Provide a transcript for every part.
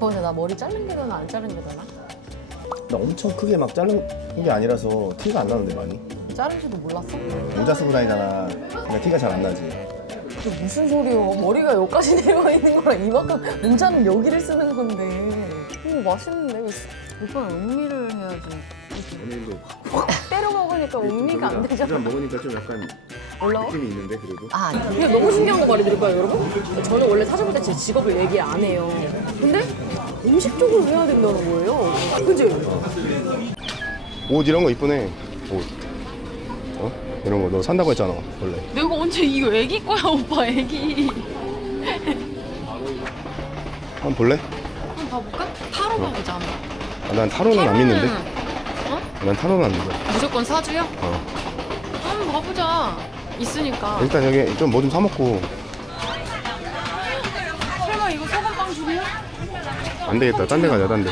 오빠 근데 나 머리 자른 게 나나 안 자른 게 나나? 나 엄청 크게 막 자른 게 아니라서 티가 안 나는데 많이? 자른지도 몰랐어? 모자 쓰고 다니잖아. 그러니까 티가 잘 안 나지. 그게 무슨 소리요? 머리가 여기까지 내려와 있는 거랑 이만큼 모자는 여기를 쓰는 건데. 오 맛있는데? 오빠 음미를 해야지. 오늘도 때려 먹으니까 음미가 안 되잖아. 먹으니까 좀 약간 올라와? 느낌이 있는데 그래도. 아, 이게 너무 신기한 거 말해드릴까요, 여러분? 저는 원래 사실 볼 때 제 직업을 얘기 안 해요. 근데 음식 쪽을 해야 된다는 거예요. 그치? 옷 이런 거 이쁘네. 옷. 어? 이런 거 너 산다고 했잖아 원래. 내가 언제 이거 애기 거야, 오빠 애기. 한번 볼래? 한번 봐볼까? 타로 가보자, 한번. 아, 난 타로는 안 믿는데. 어? 난 타로는 안 믿어. 무조건 사주요? 어. 한번 봐보자. 있으니까. 일단 여기 좀 뭐 좀 사 먹고. 설마 이거 소금빵 줄이야? 안 되겠다. 딴 데 가자. 딴 데.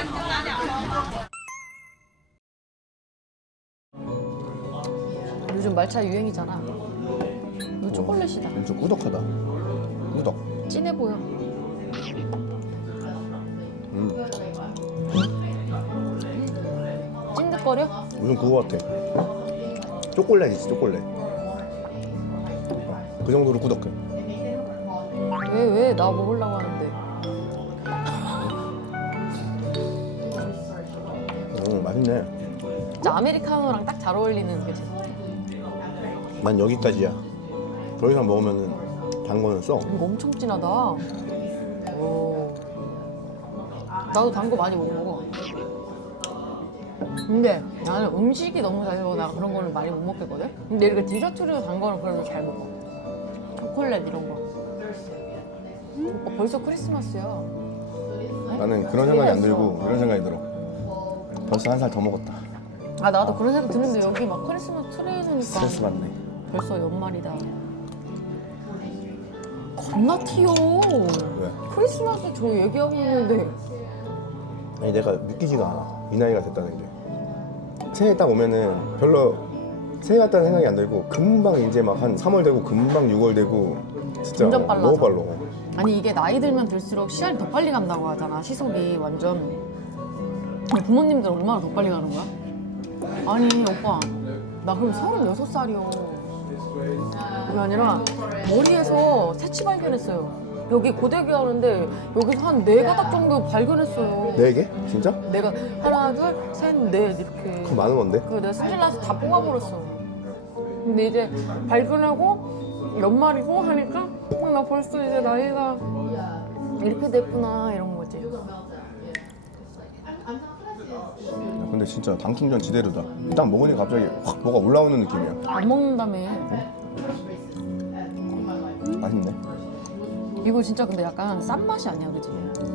요즘 말차 유행이잖아. 이거 초콜릿이다. 좀 꾸덕하다. 꾸덕. 진해 보여. 찐득거려? 무슨 그거 같아. 초콜릿이지 초콜릿. 그 정도로 꾸덕해. 왜 나 먹으려고 하는데? 맛있네. 진짜 아메리카노랑 딱 잘 어울리는 그치? 난 여기까지야. 더 이상 먹으면은 단 거는 써. 이거 엄청 진하다. 오. 나도 단 거 많이 못 먹어. 근데 나는 음식이 너무 잘 먹어. 나 그런 거를 많이 못 먹겠거든? 근데 이렇게 디저트류 단 거는 그래도 잘 먹어. 초콜릿 이런 거. 오빠 벌써 크리스마스야. 나는 그런 생각이 안 들고 이런 생각이 들어. 벌써 한 살 더 먹었다. 아 나도 그런 생각 드는데 여기 막 크리스마스 트리 해놓으니까 스트레스 받네. 벌써 연말이다. 겁나 튀어. 왜? 크리스마스 저 얘기하고 있는데 아니 내가 믿기지가 않아. 이 나이가 됐다는 게. 새해 딱 오면은 별로 새해 같다는 생각이 안 들고 금방 이제 막 한 3월 되고 금방 6월 되고 진짜 완전 빨라져. 너무 빨라. 아니 이게 나이 들면 들수록 시간이 더 빨리 간다고 하잖아. 시속이 완전. 아니, 부모님들 얼마나 더 빨리 가는 거야? 아니 오빠 나 그럼 36살이요. 그게 아니라 머리에서 새치 발견했어요. 여기 고데기 하는데 여기서 한 4가닥 정도 발견했어요. 4개? 진짜? 내가 하나 둘셋넷 이렇게 그럼 많은 건데? 그 내가 승질나서 다 뽑아버렸어. 근데 이제 발견하고 연말이고 하니까 나 벌써 이제 나이가 이렇게 됐구나 이런 거지. 야, 근데 진짜 당충전 지대로다. 딱 먹으니까 갑자기 확 뭐가 올라오는 느낌이야. 안 먹는다며. 맛있네. 이거 진짜 근데 약간 싼 맛이 아니야, 그지?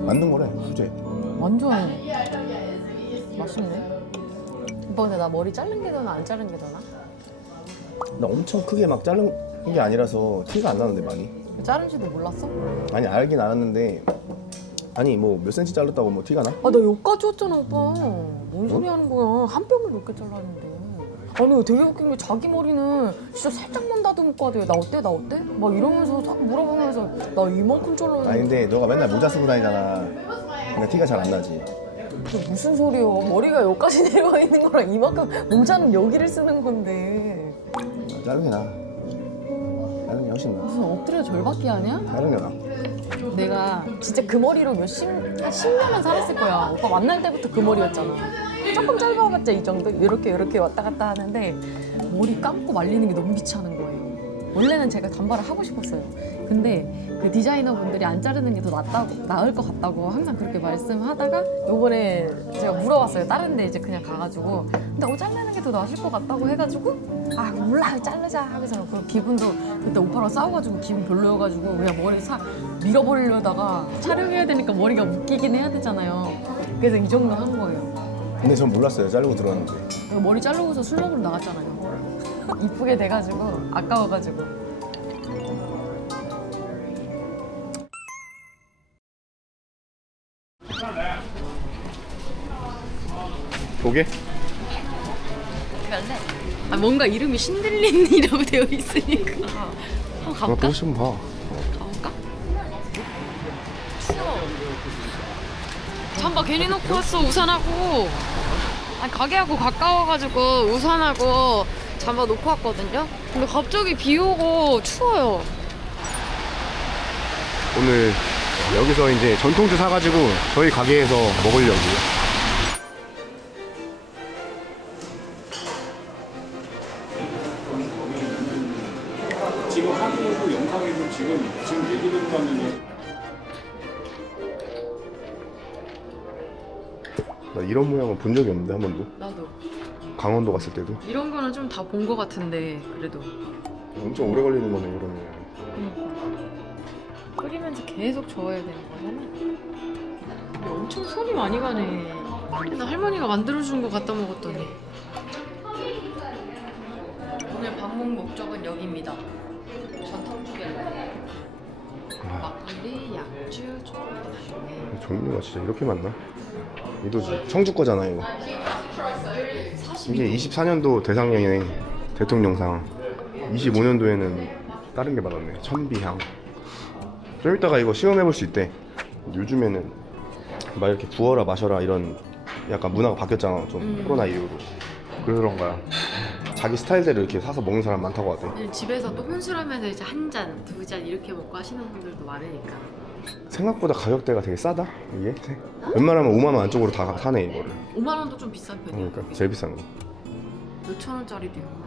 만든 거래, 수제. 완전 맛있네. 오빠 근데 나 머리 자른 게 나나 안 자른 게 나나? 나 엄청 크게 막 자른 게 아니라서 티가 안 나는데 많이. 자른지도 몰랐어? 아니 알긴 알았는데 아니 뭐 몇 센치 잘랐다고 뭐 티가 나? 아 나 여기까지 왔잖아 오빠. 뭔 소리 하는 거야? 한 뼘을 넘게 잘랐는데. 아니 되게 웃긴 게 자기 머리는 진짜 살짝만 다듬고 하대요. 나 어때? 나 어때? 막 이러면서 자꾸 물어보면서 나 이만큼 잘랐는데. 아니 근데 너가 맨날 모자 쓰고 다니잖아. 그러니까 티가 잘 안 나지. 그게 무슨 소리요? 머리가 여기까지 내려와 있는 거랑 이만큼 모자는 여기를 쓰는 건데. 자르게 나. 자르는 게 훨씬 나. 무슨 엎드려 절받기 하냐? 자르는 게 나. 내가 진짜 그 머리로 한 10년은 살았을 거야. 오빠 만날 때부터 그 머리였잖아. 조금 짧아봤자 이 정도? 이렇게 왔다 갔다 하는데 머리 감고 말리는 게 너무 귀찮은 거예요. 원래는 제가 단발을 하고 싶었어요. 근데 그 디자이너분들이 안 자르는 게 더 나을 것 같다고 항상 그렇게 말씀하다가 요번에 제가 물어봤어요. 다른 데 이제 그냥 가가지고 근데 자르는 게 더 나으실 것 같다고 해가지고 아 몰라 자르자 하면서 그 기분도 그때 오빠랑 싸워가지고 기분 별로여가지고 그냥 머리 밀어버리려다가 촬영해야 되니까 머리가 묶이긴 해야 되잖아요. 그래서 이 정도 한 거예요. 근데 전 몰랐어요. 자르고 들어왔는데. 머리 자르고서 술 먹으러 나갔잖아요. 이쁘게 돼가지고 아까워가지고. 고개? 갈래? 아 뭔가 이름이 신들린이라고 되어 있으니까 한번 가볼까? 보고 싶으면 봐. 가볼까? 추워. 잠바 괜히 놓고 왔어, 우산하고. 아니, 가게하고 가까워가지고 우산하고 잠바 놓고 왔거든요. 근데 갑자기 비 오고 추워요. 오늘 여기서 이제 전통주 사가지고 저희 가게에서 먹으려고요. 지금 한국도 영상에도 지금 얘기되는 거는 나 이런 모양은 본 적이 없는데 한 번도. 나도. 강원도 갔을 때도. 이런 거는 좀 다 본 거 같은데 그래도. 엄청 오래 걸리는 거네 이런 모양. 끓이면서 계속 저어야 되는 거잖아. 근데 엄청 손이 많이 가네. 나 할머니가 만들어준 거 갖다 먹었더니. 오늘 방문 목적은 여기입니다. 전통주 갤러리. 막걸리, 약주, 초콜릿. 종류가 진짜 이렇게 많나? 이도지 청주 거잖아 이거. 이게 24년도 대상령이네. 대통령상. 25년도에는 다른 게 받았네. 천비향. 좀 이따가 이거 시음해볼 수 있대. 요즘에는 막 이렇게 부어라 마셔라 이런 약간 문화가 바뀌었잖아. 좀 코로나 이후로. 그래서 그런가 자기 스타일대로 이렇게 사서 먹는 사람 많다고 하대. 집에서 또 혼술하면서 이제 한 잔, 두 잔 이렇게 먹고 하시는 분들도 많으니까. 생각보다 가격대가 되게 싸다 이게. 웬만하면 5만 원 안쪽으로 다 사네 이거를. 5만 원도 좀 비싼 편이야. 그러니까 제일 비싼 거. 몇천 원짜리도 있고.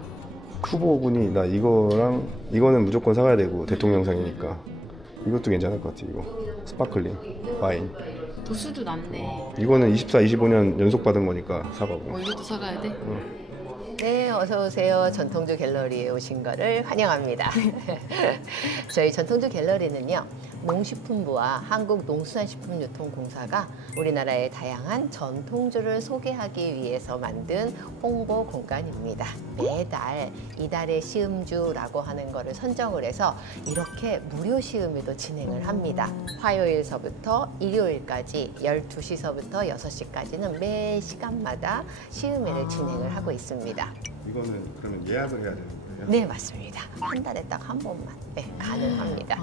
후보군이 나 이거랑 이거는 무조건 사가야 되고 대통령상이니까 이것도 괜찮을 것 같아. 이거 스파클링 와인. 도수도 낮네. 이거는 24, 25년 연속 받은 거니까 사가고. 이것도 사가야 돼? 네, 어서 오세요. 전통주 갤러리에 오신 거를 환영합니다. 저희 전통주 갤러리는요, 농식품부와 한국농수산식품유통공사가 우리나라의 다양한 전통주를 소개하기 위해서 만든 홍보 공간입니다. 매달 이달의 시음주라고 하는 거를 선정을 해서 이렇게 무료 시음회도 진행을 합니다. 화요일서부터 일요일까지 12시서부터 6시까지는 매 시간마다 시음회를 진행을 하고 있습니다. 이거는 그러면 예약을 해야 되는 거예요? 네, 맞습니다. 한 달에 딱 한 번만 가능합니다.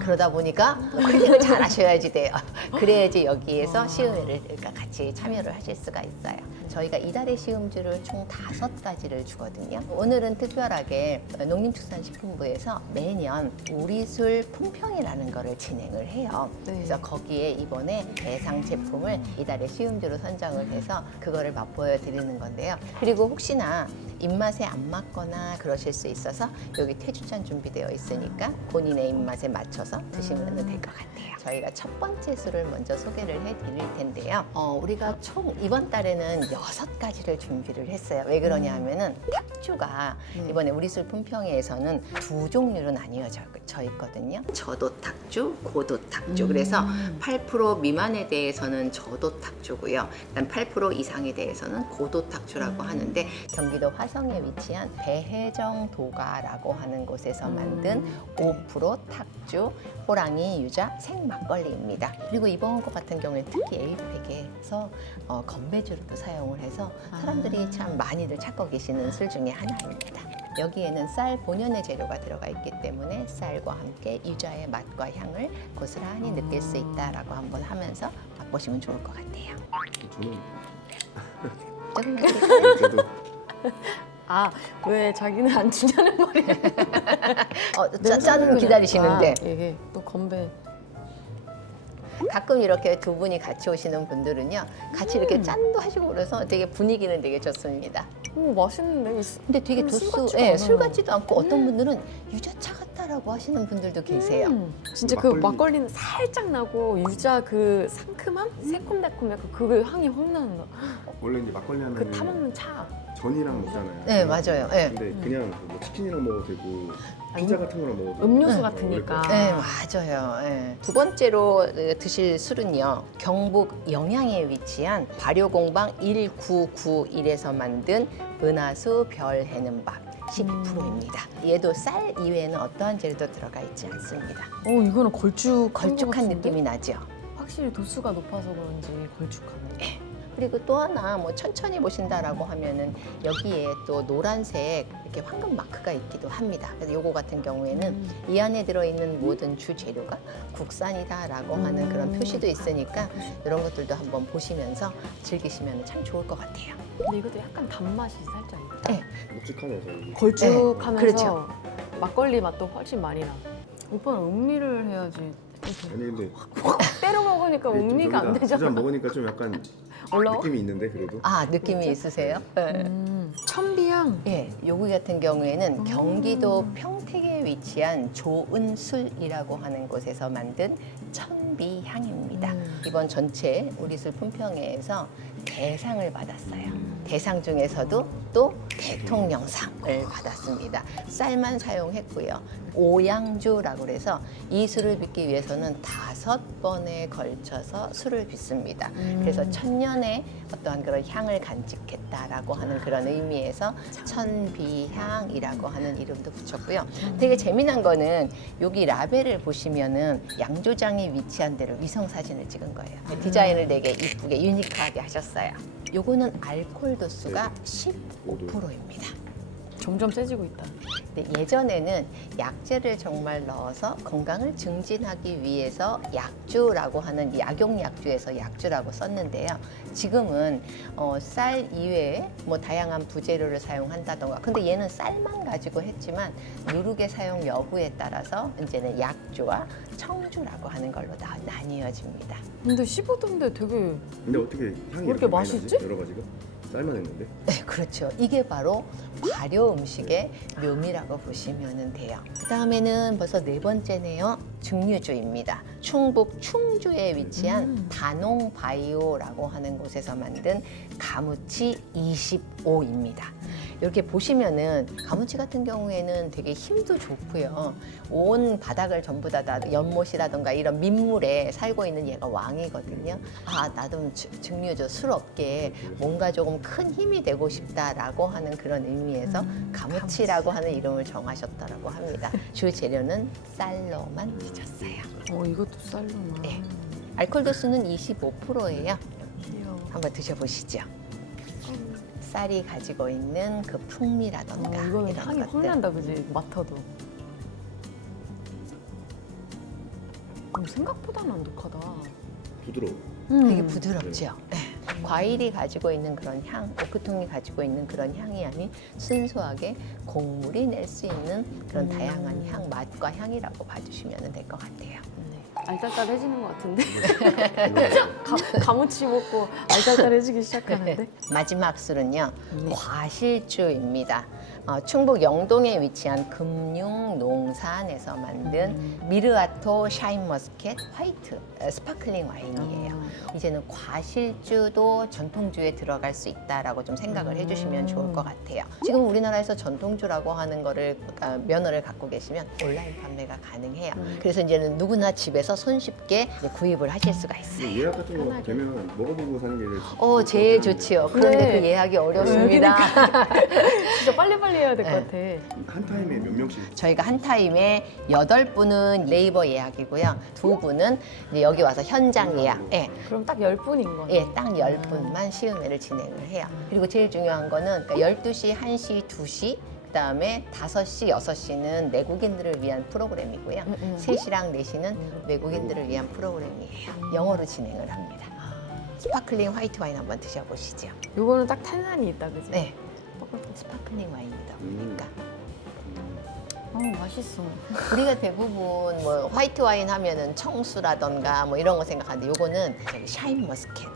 그러다 보니까 클릭을 잘 하셔야지 돼요. 그래야지 여기에서 시음회를 같이 참여를 하실 수가 있어요. 저희가 이달의 시음주를 총 5가지를 주거든요. 오늘은 특별하게 농림축산식품부에서 매년 우리술 품평이라는 거를 진행을 해요. 네. 그래서 거기에 이번에 대상 제품을 이달의 시음주로 선정을 해서 그거를 맛보여 드리는 건데요. 그리고 혹시나 입맛에 안 맞거나 그러실 수 있어서 여기 퇴주잔 준비되어 있으니까 본인의 입맛에 맞춰서 드시면 될 것 같아요. 저희가 첫 번째 술을 먼저 소개를 해드릴 텐데요. 우리가 총 이번 달에는 6가지를 준비를 했어요. 왜 그러냐 하면은 탁주가 이번에 우리술 품평회에서는 2종류로 나뉘어져 있거든요. 저도 탁주, 고도 탁주. 그래서 8% 미만에 대해서는 저도 탁주고요. 그다음 8% 이상에 대해서는 고도 탁주라고 하는데 경기도 화성에 위치한 배혜정 도가라고 하는 곳에서 만든 5% 탁주 호랑이 유자 생막걸리입니다. 그리고 이번 거 같은 경우에 특히 에이펙에서 건배주로도 사용을 해서 사람들이 참 많이들 찾고 계시는 술 중에 하나입니다. 여기에는 쌀 본연의 재료가 들어가 있기 때문에 쌀과 함께 유자의 맛과 향을 고스란히 느낄 수 있다라고 한번 하면서 맛보시면 좋을 것 같아요. 저는 조금 드릴까요? 저도 왜 자기는 안 주냐는 말이야. 짠 기다리시는데 이게 또 건배. 가끔 이렇게 두 분이 같이 오시는 분들은요, 같이 이렇게 짠도 하시고 그래서 되게 분위기는 되게 좋습니다. 오, 맛있는데? 근데 되게 술 도수, 같지가 예, 않아요. 술 같지도 않고 어떤 분들은 유자차 같다라고 하시는 분들도 계세요. 진짜 그 막걸리는 살짝 나고 유자 그 상큼함? 새콤달콤 약간 그 향이 확 난다. 원래 이제 막걸리 하면 그 타먹는 차. 전이랑 먹잖아요. 네, 맞아요. 네. 근데 그냥 뭐 치킨이랑 먹어도 되고 피자 같은 거랑 먹어도 되고. 음료수 네, 같으니까. 네, 맞아요. 네. 두 번째로 드실 술은요, 경북 영양에 위치한 발효공방 1991에서 만든 은하수 별 해는 밥 10%입니다. 얘도 쌀 이외에는 어떠한 재료도 들어가 있지 않습니다. 이거는 걸쭉한 걸쭉한 느낌이 나죠. 확실히 도수가 높아서 그런지 걸쭉하네. 그리고 또 하나 뭐 천천히 보신다라고 하면은 여기에 또 노란색 이렇게 황금 마크가 있기도 합니다. 그래서 요거 같은 경우에는 이 안에 들어있는 모든 주 재료가 국산이다라고 하는 그런 표시도 있으니까 이런 것들도 한번 보시면서 즐기시면 참 좋을 것 같아요. 근데 이것도 약간 단맛이 살짝 있다. 네. 묵직하면서 걸쭉하면서 네, 그렇죠. 막걸리 맛도 훨씬 많이 나. 오빠는 음미를 해야지. 아니 근데 때려 먹으니까 음미가 안 두잔 되잖아. 먹으니까 좀 약간 올라와? 느낌이 있는데 그래도 아, 느낌이 있으세요? 네. 천비향. 예, 여기 같은 경우에는 경기도 평택에 위치한 조은술이라고 하는 곳에서 만든 천비향입니다. 이번 전체 우리술 품평회에서 대상을 받았어요. 대상 중에서도 또 대통령상을 받았습니다. 쌀만 사용했고요. 오양주라고 해서 이 술을 빚기 위해서는 5번에 걸쳐서 술을 빚습니다. 그래서 천년의 어떠한 그런 향을 간직했다라고 하는 그런 의미에서 천비향이라고 하는 이름도 붙였고요. 되게 재미난 거는 여기 라벨을 보시면은 양조장이 위치한 데를 위성 사진을 찍은 거예요. 디자인을 되게 이쁘게 유니크하게 하셨어요. 요거는 알코올 도수가 15%입니다. 점점 세지고 있다. 근데 예전에는 약재를 정말 넣어서 건강을 증진하기 위해서 약주라고 하는 이 약용약주에서 약주라고 썼는데요. 지금은 쌀 이외에 뭐 다양한 부재료를 사용한다던가. 근데 얘는 쌀만 가지고 했지만 누룩의 사용 여부에 따라서 이제는 약주와 청주라고 하는 걸로 다 나뉘어집니다. 근데 15도인데 되게 근데 어떻게 향이 왜 이렇게 많이 나지? 맛있지? 여러 가지가 쌀만 했는데 네, 그렇죠. 이게 바로 발효 음식의 묘미라고 보시면 돼요. 그 다음에는 벌써 4번째네요. 증류주입니다. 충북 충주에 위치한 단홍바이오라고 하는 곳에서 만든 가무치 25입니다. 이렇게 보시면은 가무치 같은 경우에는 되게 힘도 좋고요. 온 바닥을 전부 다 연못이라던가 이런 민물에 살고 있는 얘가 왕이거든요. 아, 나도 증류주 술업계에 뭔가 조금 큰 힘이 되고 싶다라고 하는 그런 의미에서 가무치라고 하는 이름을 정하셨다고 합니다. 주 재료는 쌀로만 빚었어요. 이것도 쌀로만. 네. 알코올 도수는 25%예요. 이야. 한번 드셔보시죠. 쌀이 가지고 있는 그 풍미라던가 이거는 이런 향이 것들. 확 난다, 그지? 맡아도. 생각보다는 안 독하다. 부드러워. 되게 부드럽죠. 네. 과일이 가지고 있는 그런 향, 오크통이 가지고 있는 그런 향이 아닌 순수하게 곡물이 낼 수 있는 그런 다양한 향, 맛과 향이라고 봐주시면 될 것 같아요. 알딸딸해지는 것 같은데? 가무치 먹고 알딸딸해지기 시작하는데? 마지막 술은요, 네. 과실주입니다. 충북 영동에 위치한 금융농산에서 만든 미르아토 샤인머스켓 화이트 스파클링 와인이에요. 이제는 과실주도 전통주에 들어갈 수 있다라고 좀 생각을 해주시면 좋을 것 같아요. 지금 우리나라에서 전통주라고 하는 거를 면허를 갖고 계시면 온라인 판매가 가능해요. 그래서 이제는 누구나 집에서 손쉽게 이제 구입을 하실 수가 있어요. 예약 같은 거 되면 먹어보고 사는 게 제일 좋지요. 그런데 네. 그 예약이 어렵습니다. 진짜 빨리빨리 해야 될 것 같아. 한 타임에 몇 명씩 저희가 한 타임에 8분은 네이버 예약이고요. 2분은 이제 여기 와서 현장 예약. 예. 그럼 딱 10분인 거네. 예, 딱 10분만 시음회를 진행을 해요. 그리고 제일 중요한 거는 그러니까 12시, 1시, 2시, 그다음에 5시, 6시는 내국인들을 위한 프로그램이고요. 3시랑 4시는 외국인들을 위한 프로그램이에요. 영어로 진행을 합니다. 스파클링 화이트 와인 한번 드셔보시죠. 요거는 딱 탄산이 있다, 그지? 네. 스파클링 와인이다 보니까. 맛있어. 우리가 대부분 뭐 화이트 와인 하면은 청수라던가 뭐 이런 거 생각하는데 요거는 저기 샤인 머스켓.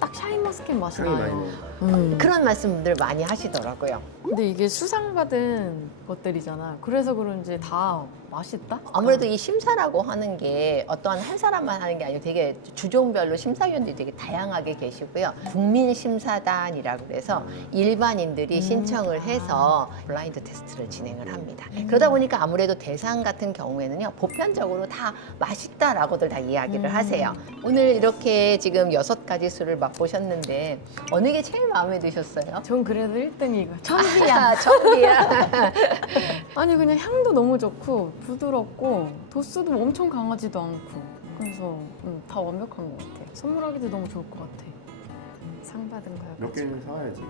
딱 샤인머스켓 맛이 향이 많이 나요. 나요. 그런 말씀들 많이 하시더라고요. 근데 이게 수상받은 것들이잖아. 그래서 그런지 다 맛있다? 아무래도 이 심사라고 하는 게 어떠한 한 사람만 하는 게 아니고 되게 주종별로 심사위원들이 되게 다양하게 계시고요. 국민심사단이라고 그래서 일반인들이 신청을 해서 블라인드 테스트를 진행을 합니다. 그러다 보니까 아무래도 대상 같은 경우에는요. 보편적으로 다 맛있다라고들 다 이야기를 하세요. 오늘 이렇게 지금 6가지 술을 맛보셨는데 어느 게 제일 마음에 드셨어요? 전 그래도 1등이 이거. 천비야. 천비야. 아니 그냥 향도 너무 좋고 부드럽고 도수도 엄청 강하지도 않고 그래서 다 완벽한 것 같아. 선물하기도 너무 좋을 것 같아. 상 받은 거야. 몇 개는 사와야지.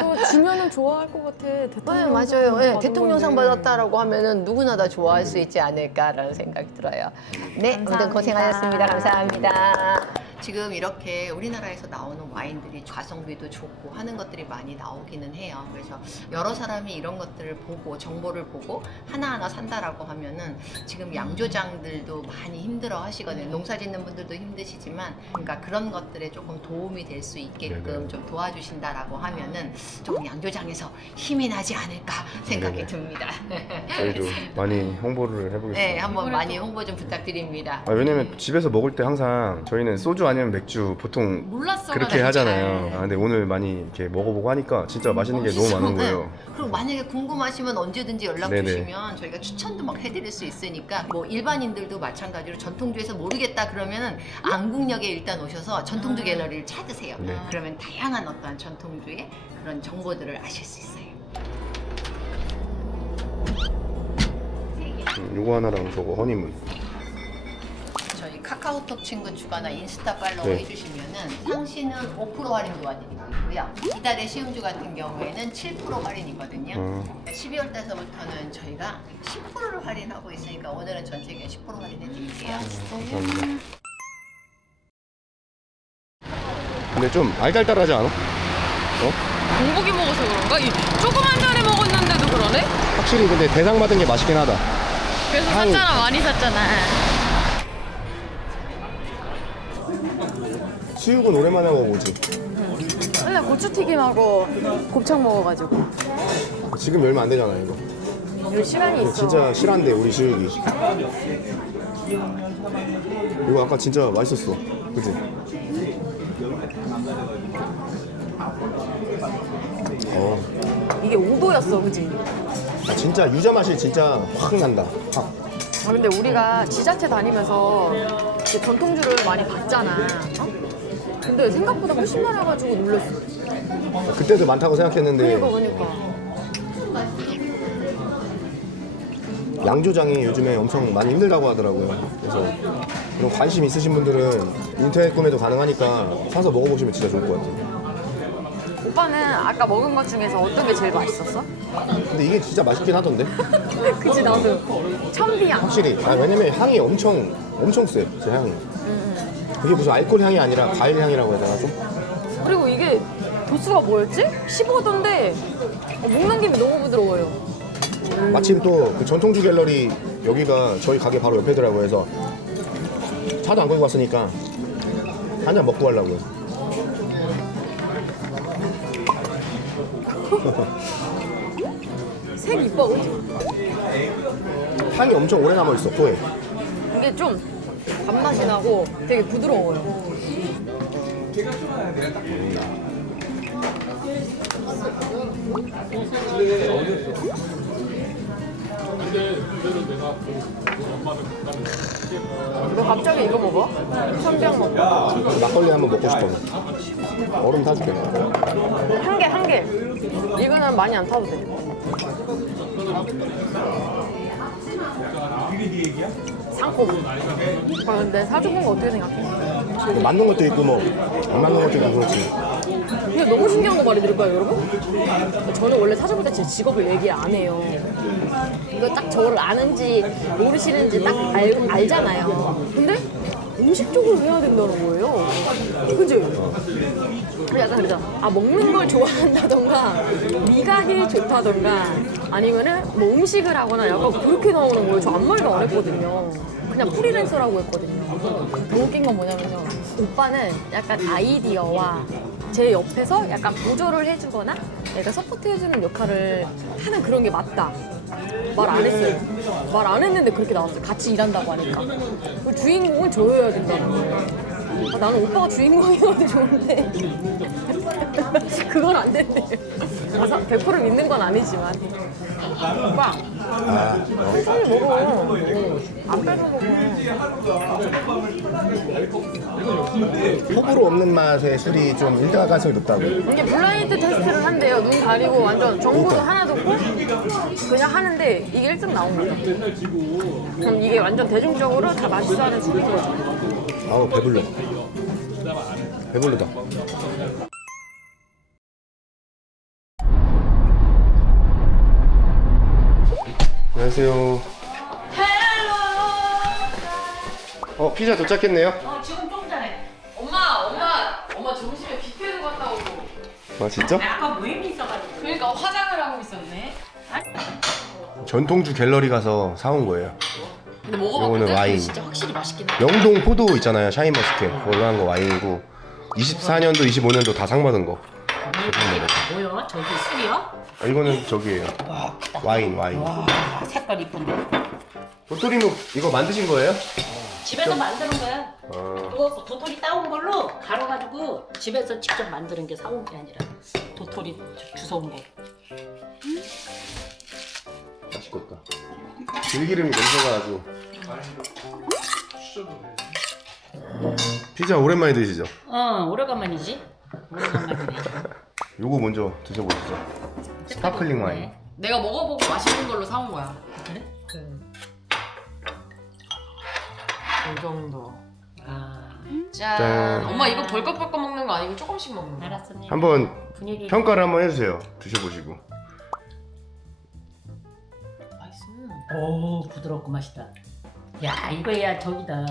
또 주면은 좋아할 것 같아. 네, 대통령 맞아요. 네, 받은 대통령상 건데. 받았다라고 하면은 누구나 다 좋아할 수 있지 않을까라는 생각이 들어요. 네, 아무튼 감사합니다. 고생하셨습니다. 감사합니다. 지금 이렇게 우리나라에서 나오는 와인들이 가성비도 좋고 하는 것들이 많이 나오기는 해요. 그래서 여러 사람이 이런 것들을 보고 정보를 보고 하나하나 산다라고 하면은 지금 양조장들도 많이 힘들어 하시거든요. 농사 짓는 분들도 힘드시지만 그러니까 그런 것들에 조금 도움이 될 수 있게끔 네네. 좀 도와주신다라고 하면은 조금 양조장에서 힘이 나지 않을까 생각이 네네. 듭니다. 저희도 많이 홍보를 해보겠습니다. 네, 한번 많이 홍보 좀 부탁드립니다. 왜냐면 집에서 먹을 때 항상 저희는 소주 아니면 맥주 보통 몰랐어. 그렇게 하잖아요. 근데 오늘 많이 이렇게 먹어보고 하니까 진짜 맛있는 게 너무 많은 거예요. 그리고 만약에 궁금하시면 언제든지 연락 네네. 주시면 저희가 추천도 막 해드릴 수 있으니까 뭐 일반인들도 마찬가지로 전통주에서 모르겠다 그러면은 안국역에 일단 오셔서 전통주 갤러리를 찾으세요. 네. 그러면 다양한 어떠한 전통주의 그런 정보들을 아실 수 있어요. 요거 하나랑 저거 허니문. 저희 카카오톡 친구 추가나 인스타 팔로우 네. 해주시면은 상시는 5% 할인 도와드리고 있고요. 이달의 시음주 같은 경우에는 7% 할인이거든요. 12월 달서부터는 저희가 10%를 할인하고 있으니까 오늘은 전 세계 10% 할인해드릴게요. 감사합니다. 근데 좀 알달달하지 않아? 공복이 먹어서 그런가? 이 조그만 잔에 먹었는데도 그러네? 확실히 근데 대상 받은 게 맛있긴 하다. 그래서 향이. 샀잖아. 많이 샀잖아. 수육은 오랜만에 먹어보지. 맨날 고추튀김하고 곱창 먹어가지고. 지금 열면 안 되잖아 이거. 요 시간이 있어. 진짜 실한데 우리 수육이. 이거 아까 진짜 맛있었어. 그치? 이게 5도였어, 그지? 진짜 유자 맛이 진짜 확 난다. 확. 아, 근데 우리가 지자체 다니면서 이제 전통주를 많이 봤잖아. 어? 근데 생각보다 훨씬 많아가지고 놀랐어. 그때도 많다고 생각했는데 그러니까. 양조장이 요즘에 엄청 많이 힘들다고 하더라고요. 그래서 그런 관심 있으신 분들은 인터넷 구매도 가능하니까 사서 먹어보시면 진짜 좋을 것 같아요. 오빠는 아까 먹은 것 중에서 어떤 게 제일 맛있었어? 근데 이게 진짜 맛있긴 하던데? 그치, 나도. 천비향. 확실히. 왜냐면 향이 엄청 세, 제 향이. 그게 무슨 알코올 향이 아니라 과일 향이라고 해야 되나 좀? 그리고 이게 도수가 뭐였지? 15도인데 먹는 김에 너무 부드러워요. 마침 또 그 전통주 갤러리 여기가 저희 가게 바로 옆에더라고요. 그래서 차도 안 끌고 왔으니까 한 잔 먹고 가려고요. 색 이뻐, 그치? 향이 엄청 오래 남아있어, 코에. 이게 좀 단맛이 나고 되게 부드러워요. 너 갑자기 이거 먹어? 천비향 먹어. 막걸리 한번 먹고 싶어. 얼음 타줄게. 한 개. 이거는 많이 안 타도 돼. 상콤. 아, 근데 사주는 거 어떻게 생각해? 맞는 것도 있고 뭐 안 맞는 것도 있고 그렇지. 이게 너무 신기한 거 말해드릴까요, 여러분? 저는 원래 사주볼 때 제 직업을 얘기 안 해요. 이거 딱 저를 아는지 모르시는지 딱 알잖아요. 근데 음식 쪽으로 해야 된다는 거예요. 그지? 약간 그러잖아. 아, 먹는 걸 좋아한다던가 미각이 좋다던가 아니면은 뭐 음식을 하거나 약간 그렇게 나오는 거예요. 저 아무 말도 안 했거든요. 그냥 프리랜서라고 했거든요. 더 웃긴 건 뭐냐면요. 오빠는 약간 아이디어와 제 옆에서 약간 보조를 해주거나 약간 서포트해주는 역할을 하는 그런 게 맞다. 말 안 했어요. 말 안 했는데 그렇게 나왔어요. 같이 일한다고 하니까. 그 주인공은 저여야 된다는 거예요. 아, 나는 오빠가 주인공이어도 좋은데 그건 안 된대. 100% 믿는 건 아니지만. 오빠, 천천히 먹어. 안 뺏어 먹어. 호불호 없는 맛의 술이 좀 1등 할 가능성이 높다고. 이게 블라인드 테스트를 한대요. 눈 가리고 완전 정보도 하나도 없고 그냥 하는데 이게 1등 나온 거죠. 그럼 이게 완전 대중적으로 다 맛있어하는 술인 거죠. 아우 배불러. 배부르다. 안녕하세요. 피자 도착했네요. 지금 좀 전에. 엄마 점심에 뷔페도 갔다 오고. 아 진짜? 아까 모임이 있어가지고. 그러니까 화장을 하고 있었네. 전통주 갤러리 가서 사온 거예요. 근데 요거는 먹어봤거든? 와인. 진짜 확실히 맛있긴 해. 영동 포도 있잖아요. 샤인머스켓. 그걸로 한 거 와인이고 24년도, 25년도 다 상 받은 거. 뭐야? 저기 술이요? 아, 이거는 저기예요. 와인. 와, 색깔 이쁜데. 도토리묵 이거 만드신 거예요? 집에서 만드는 거야. 아, 그거 도토리 따온 걸로 갈아가지고 집에서 직접 만드는 게 사온 게 아니라 도토리 주워온 거. 맛있겠다. 들기름이 냄새가 아주. 피자 오랜만에 드시죠? 오래간만이지? 오래간만이네. 요거 먼저 드셔보시죠. 스파클링 와인. 내가 먹어보고 맛있는 걸로 사온 거야. 그래? 이 정도. 아, 짠. 짠. 엄마 이거 벌컥벌컥 먹는 거 아니고 조금씩 먹는 거야. 알았습니다. 한번 분위기 평가를 한번 해주세요. 드셔보시고. 맛있어. 오, 부드럽고 맛있다. 야, 이거야 저기다.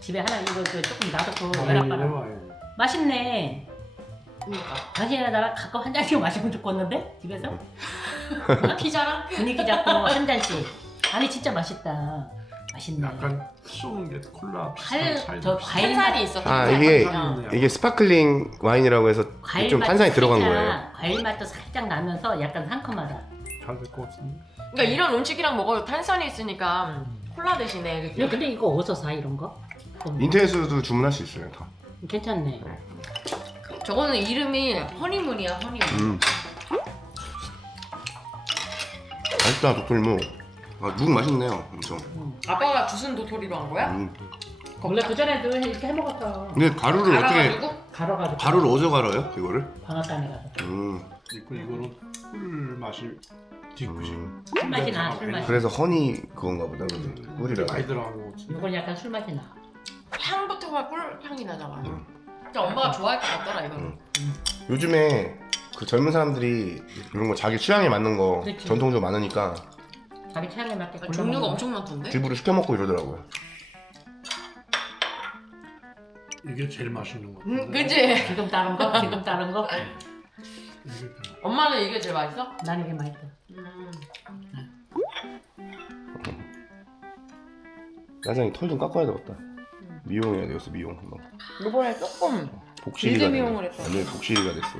집에 하나 이거 조금 놔뒀고 열어봐라. 맛있네. 그러니까. 당신이나 나랑 가끔 한 잔씩 마시면 좋겠는데? 집에서? 피자랑? 분위기 잡고 한 잔씩. 아니 진짜 맛있다. 맛있네. 약간 쏘는 게 콜라 비슷한 차이. 저 과일 맛, 탄산이 있어. 아 탄산. 이게 어. 이게 스파클링 와인이라고 해서 과일 좀 맛도 탄산이 들어간 살짝, 거예요. 과일 맛도 살짝 나면서 약간 상큼하다. 잘될 것 같은데. 그러니까 이런 음식이랑 먹어도 탄산이 있으니까 콜라 대신에 야, 근데 이거 어디서 사 이런 거? 인터넷으로도 주문할 수 있어요. 다. 괜찮네. 저거는 이름이 허니문이야 허니문. 맛있다 도토리묵. 아, 묵 맛있네요. 엄청. 아빠가 주순 도토리로 한 거야? 원래 그 전에도 이렇게 해 먹었어. 근데 가루를 어떻게 갈아가지고? 갈아가지고. 가루를 어디서 갈아요? 이거를? 방앗간에 가서. 이거는 꿀 맛이 뒤끝이. 술 맛이 나, 술 맛이. 그래서 허니 그건가 보다. 그죠? 꿀이라. 많이 들어간 것 같은데. 이건 약간 술 맛이 나. 향부터가 꿀 향이 나잖아. 진짜 엄마가 좋아할 것 같더라 이거는. 요즘에 그 젊은 사람들이 이런 거 자기 취향에 맞는 거 그치. 전통적으로 많으니까 자기 취향에 맞게 골라 종류가 먹는 엄청 많던데? 집으로 시켜 먹고 이러더라고요. 이게 제일 맛있는 것 같아. 그치? 지금 다른 거? 지금 다른 거? 엄마는 이게 제일 맛있어? 난 이게 맛있어. 야장이 털 좀 깎아야 되겠다. 미용해야 되겠어 미용. 한번. 이번에 조금 복실이가 미용을 했어. 완전 복실이가 됐어.